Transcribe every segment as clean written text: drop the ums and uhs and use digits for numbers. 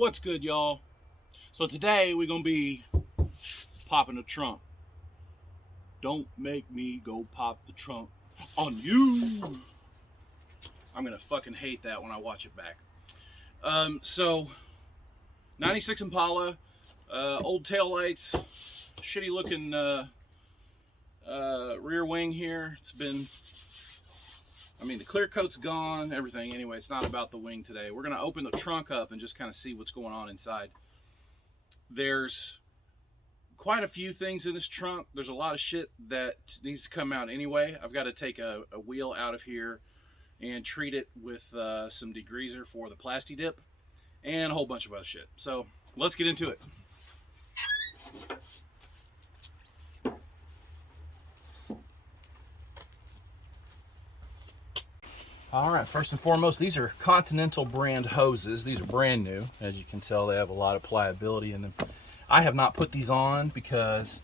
What's good, y'all? So today we're gonna be popping the trunk. Don't make me go pop the trunk on you. I'm gonna fucking hate that when I watch it back. So 96 Impala, old taillights, shitty looking rear wing here. It's been, the clear coat's gone, everything. Anyway, it's not about the wing today. We're gonna open the trunk up and just kind of see what's going on inside. There's quite a few things in this trunk. There's a lot of shit that needs to come out anyway. I've got to take a wheel out of here and treat it with some degreaser for the plasti dip and a whole bunch of other shit. So let's get into it. All right, first and foremost, these are Continental brand hoses. These are brand new. As you can tell, they have a lot of pliability in them. I have not put these on because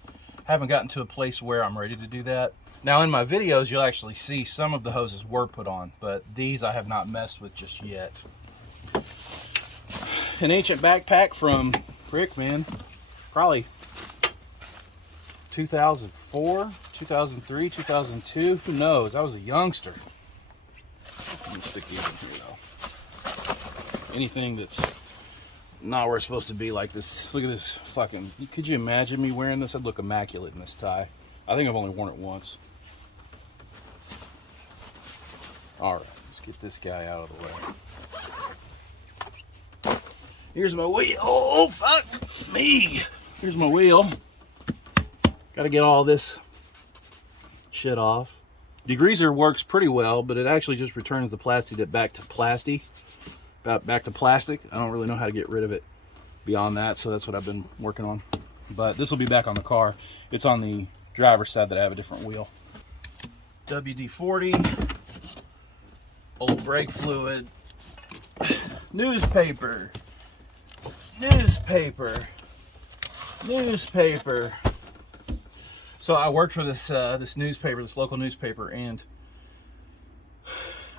I haven't gotten to a place where I'm ready to do that. Now in my videos, you'll actually see some of the hoses were put on, but these I have not messed with just yet. An ancient backpack from Rick, man, probably 2004, 2003, 2002, who knows? I was a youngster. Let me stick these in here though. Anything that's not where it's supposed to be, like this. Look at this fucking, could you imagine me wearing this? I'd look immaculate in this tie. I think I've only worn it once. All right, let's get this guy out of the way. Here's my wheel. Oh, fuck me. Here's my wheel. Got to get all this shit off. Degreaser works pretty well, but it actually just returns the plasti dip back to plastic. I don't really know how to get rid of it beyond that, so that's what I've been working on. But this will be back on the car. It's on the driver's side that I have a different wheel. WD-40, old brake fluid, newspaper. So I worked for this newspaper, this local newspaper, and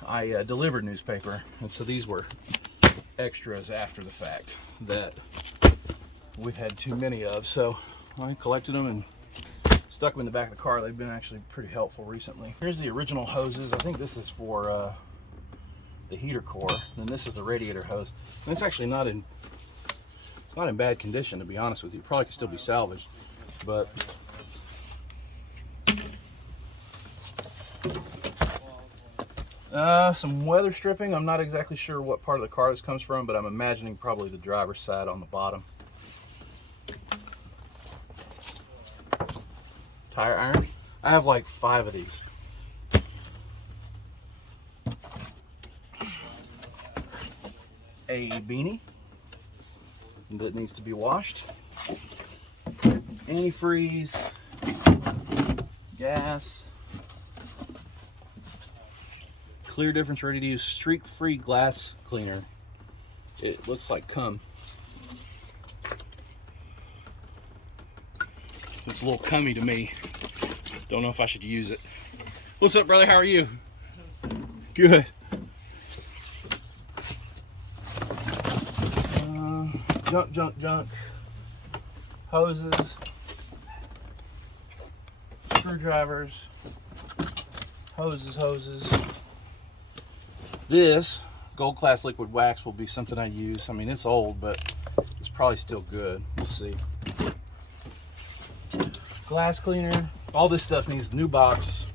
I delivered newspaper, and so these were extras after the fact that we had too many of. So I collected them and stuck them in the back of the car. They've been actually pretty helpful recently. Here's the original hoses. I think this is for the heater core, and this is the radiator hose. And it's actually not in bad condition, to be honest with you. It probably could still be salvaged, but some weather stripping. I'm not exactly sure what part of the car this comes from, but I'm imagining probably the driver's side on the bottom. Tire iron. I have like 5 of these. A beanie that needs to be washed. Antifreeze. Gas. Clear difference, ready to use, streak-free glass cleaner. It looks like cum. It's a little cummy to me. Don't know if I should use it. What's up, brother? How are you? Good. Junk. Hoses. Screwdrivers. Hoses. This gold class liquid wax will be something I use. I mean, it's old, but it's probably still good. We'll see. Glass cleaner. All this stuff needs a new box,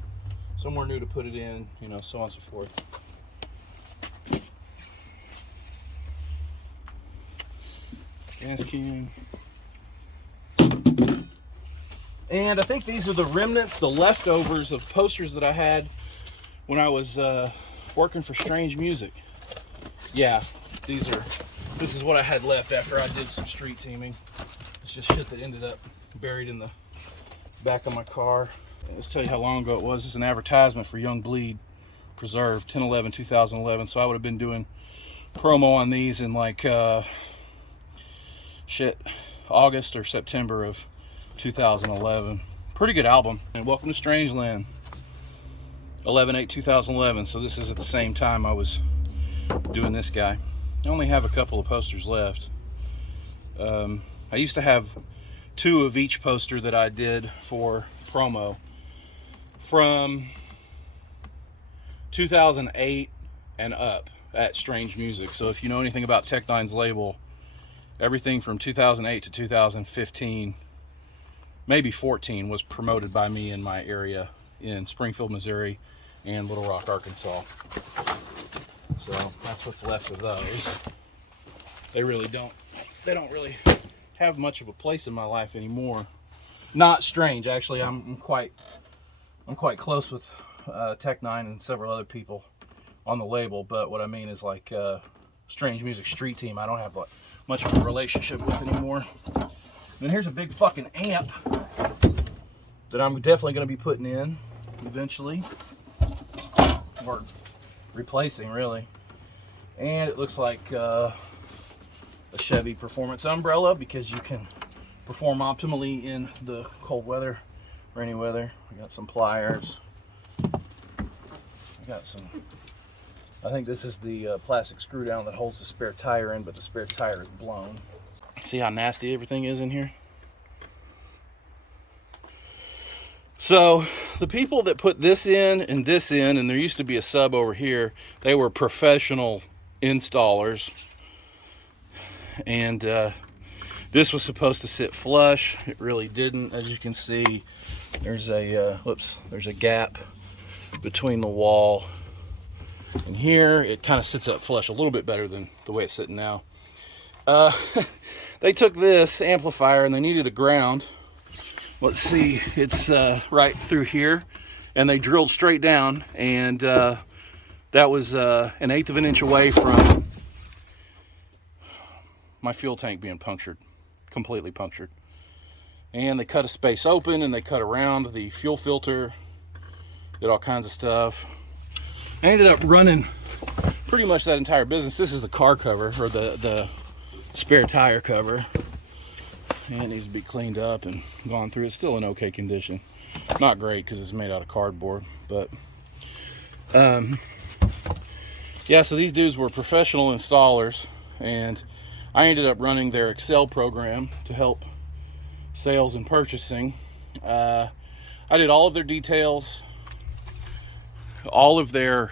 somewhere new to put it in, so on and so forth. Gas can. And I think these are the remnants, the leftovers of posters that I had when I was working for Strange Music. Yeah, this is what I had left after I did some street teaming. It's just shit that ended up buried in the back of my car. And let's tell you how long ago it was. It's an advertisement for Young Bleed Preserve, 10/11/2011. So I would have been doing promo on these in like August or September of 2011. Pretty good album. And welcome to Strangeland. 11/8/2011. So this is at the same time I was doing this guy. I only have a couple of posters left. I used to have 2 of each poster that I did for promo from 2008 and up at Strange Music. So if you know anything about Tech Nine's label, everything from 2008 to 2015, maybe 14, was promoted by me in my area in Springfield, Missouri and Little Rock, Arkansas. So that's what's left of those. They don't really have much of a place in my life anymore. Not Strange, actually. I'm quite close with Tech Nine and several other people on the label, but what I mean is like Strange Music Street Team, I don't have much of a relationship with anymore. And here's a big fucking amp that I'm definitely going to be putting in eventually, or replacing really. And it looks like a Chevy Performance umbrella, because you can perform optimally in the cold weather, rainy weather. I got some pliers. I got some, I think this is the plastic screw down that holds the spare tire in, but the spare tire is blown. See how nasty everything is in here? So the people that put this in, and there used to be a sub over here, they were professional installers. And this was supposed to sit flush. It really didn't. As you can see, there's a there's a gap between the wall and here. It kind of sits up flush a little bit better than the way it's sitting now. They took this amplifier and they needed a ground. Let's see, it's right through here, and they drilled straight down, and that was 1/8 of an inch away from my fuel tank being punctured, completely punctured. And they cut a space open, and they cut around the fuel filter, did all kinds of stuff. I ended up running pretty much that entire business. This is the car cover, or the spare tire cover. And it needs to be cleaned up and gone through. It's still in okay condition. Not great because it's made out of cardboard, but yeah, so these dudes were professional installers, and I ended up running their Excel program to help sales and purchasing. I did all of their details, all of their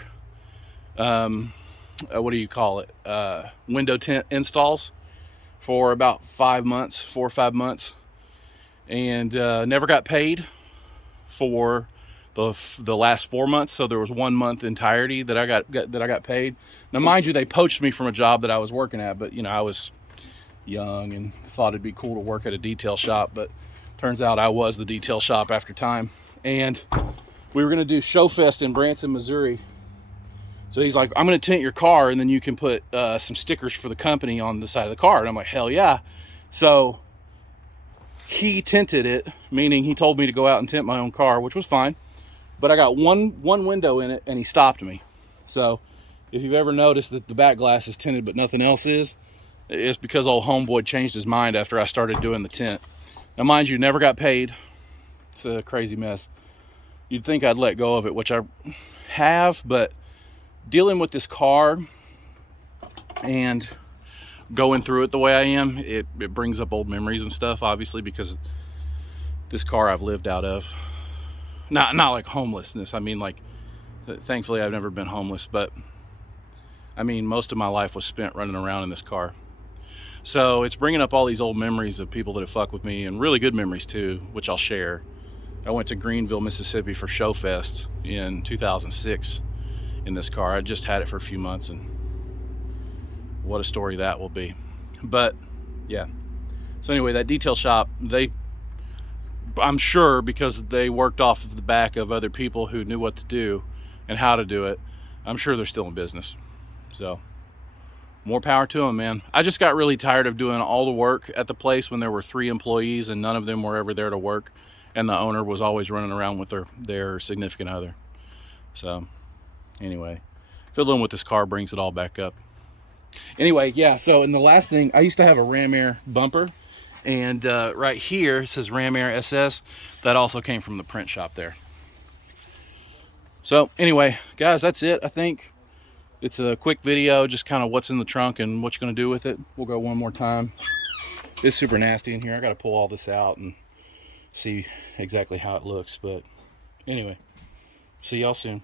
what do you call it, window tint installs for about 4 or 5 months, and never got paid for the last 4 months. So there was 1 month entirety that I got paid. Now, mind you, they poached me from a job that I was working at, but you know, I was young and thought it'd be cool to work at a detail shop, but turns out I was the detail shop after time. And we were going to do Show Fest in Branson, Missouri. So he's like, I'm going to tint your car, and then you can put some stickers for the company on the side of the car. And I'm like, hell yeah. So he tinted it, meaning he told me to go out and tint my own car, which was fine. But I got one window in it, and he stopped me. So if you've ever noticed that the back glass is tinted but nothing else is, it's because old homeboy changed his mind after I started doing the tint. Now, mind you, never got paid. It's a crazy mess. You'd think I'd let go of it, which I have, but dealing with this car and going through it the way I am, it brings up old memories and stuff, obviously, because this car I've lived out of. Not like homelessness. I mean, like, thankfully I've never been homeless, but I mean, most of my life was spent running around in this car. So it's bringing up all these old memories of people that have fucked with me, and really good memories too, which I'll share. I went to Greenville, Mississippi for Show Fest in 2006 in this car. I just had it for a few months, and what a story that will be. But yeah, so anyway, that detail shop, I'm sure because they worked off of the back of other people who knew what to do and how to do it, I'm sure they're still in business. So more power to them, man. I just got really tired of doing all the work at the place when there were 3 employees and none of them were ever there to work, and the owner was always running around with their significant other. So anyway, fiddling with this car brings it all back up. Anyway, yeah, so in the last thing, I used to have a Ram Air bumper, and right here it says Ram Air SS. That also came from the print shop there. So anyway, guys, that's it. I think it's a quick video, just kind of what's in the trunk and what you're going to do with it. We'll go one more time. It's super nasty in here. I got to pull all this out and see exactly how it looks. But anyway, see y'all soon.